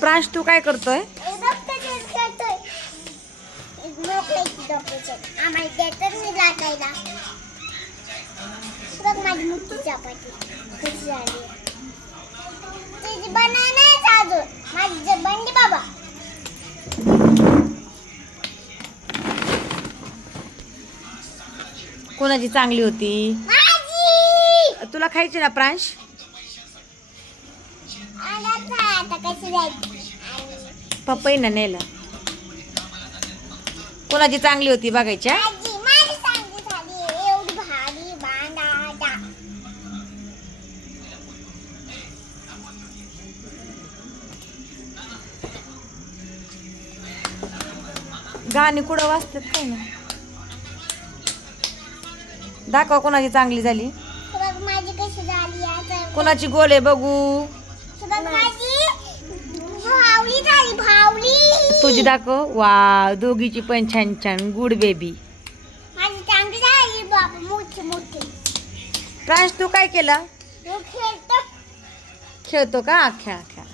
प्रांश तू काय करतोय? कोणाची चांगली होती? तुला खायची ना प्रांश? पप्पाईनं नेलं. कोणाची चांगली होती बघायच्या? गाणी कुठं वाजतात काय ना? दाखव कोणाची चांगली झाली. माझी कशी झाली? कोणाची गोल आहे बघू. तुझी दाखव. वा, दोघीची पण छान छान. Good baby. माझी चांगली झाली बाबा, मोठी मोठी. प्रांश तू काय केलं? खेळतो. खेळतो का? खेळा खेळा.